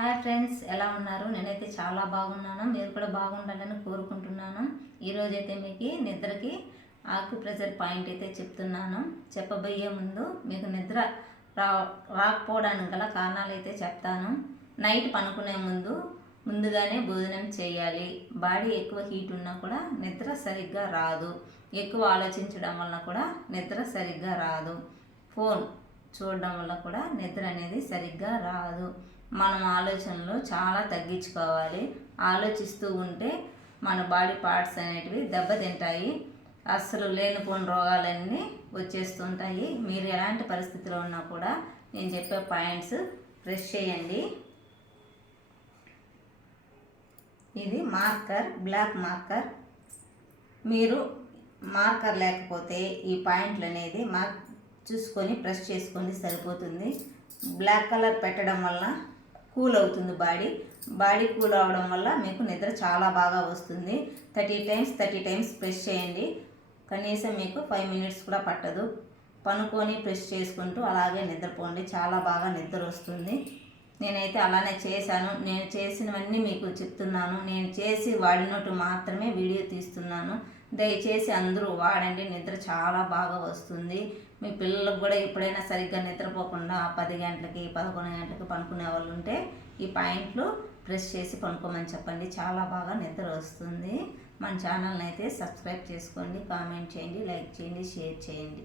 Hi friends, ఎలా ఉన్నారు? నేనైతే చాలా బాగున్నాను. మీరు కూడా బాగుండాలని కోరుకుంటున్నాను. ఈరోజైతే మీకు నిద్రకి ఆక్యుప్రెషర్ పాయింట్ అయితే చెప్తున్నాను. చెప్పబోయే ముందు మీకు నిద్ర రాకపోవడానికి గల కారణాలు అయితే చెప్తాను. నైట్ పనుకునే ముందుగానే భోజనం చేయాలి. బాడీ ఎక్కువ హీట్ ఉన్నా కూడా నిద్ర సరిగ్గా రాదు. ఎక్కువ ఆలోచించడం వల్ల కూడా నిద్ర సరిగ్గా రాదు. ఫోన్ చూడడం వల్ల కూడా నిద్ర అనేది సరిగ్గా రాదు. మనం ఆలోచనలు చాలా తగ్గించుకోవాలి. ఆలోచిస్తూ ఉంటే మన బాడీ పార్ట్స్ అనేటివి దెబ్బతింటాయి. అస్సలు లేనిపోని రోగాలన్నీ వచ్చేస్తుంటాయి. మీరు ఎలాంటి పరిస్థితిలో ఉన్నా కూడా నేను చెప్పే పాయింట్స్ ప్రెస్ చేయండి. ఇది మార్కర్, బ్లాక్ మార్కర్. మీరు మార్కర్ లేకపోతే ఈ పాయింట్లు అనేది చూసుకొని ప్రెస్ చేసుకొని సరిపోతుంది. బ్లాక్ కలర్ పెట్టడం వల్ల కూల్ అవుతుంది బాడీ కూల్ అవడం వల్ల మీకు నిద్ర చాలా బాగా వస్తుంది. 30 టైమ్స్ ప్రెస్ చేయండి. కనీసం మీకు 5 మినిట్స్ కూడా పట్టదు. పనుకొని ప్రెస్ చేసుకుంటూ అలాగే నిద్రపోండి. చాలా బాగా నిద్ర వస్తుంది. నేనైతే అలానే చేశాను. నేను చేసినవన్నీ మీకు చెప్తున్నాను. నేను చేసి వాడినట్టు మాత్రమే వీడియో తీస్తున్నాను. దయచేసి అందరూ వాడండి. నిద్ర చాలా బాగా వస్తుంది. మీ పిల్లలకు కూడా ఎప్పుడైనా సరిగ్గా నిద్రపోకుండా 10 గంటలకి 11 గంటలకి పనుకునే వాళ్ళు ఉంటే ఈ పాయింట్లు ప్రెస్ చేసి పనుకోమని చెప్పండి. చాలా బాగా నిద్ర వస్తుంది. మన ఛానల్ని అయితే సబ్స్క్రైబ్ చేసుకోండి, కామెంట్ చేయండి, లైక్ చేయండి, షేర్ చేయండి.